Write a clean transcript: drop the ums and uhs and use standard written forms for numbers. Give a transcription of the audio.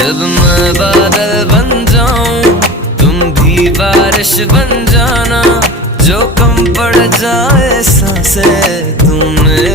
जब मैं बादल बन जाऊं तुम भी बारिश बन जाना, जो कम पड़ जाए सांसें तुमने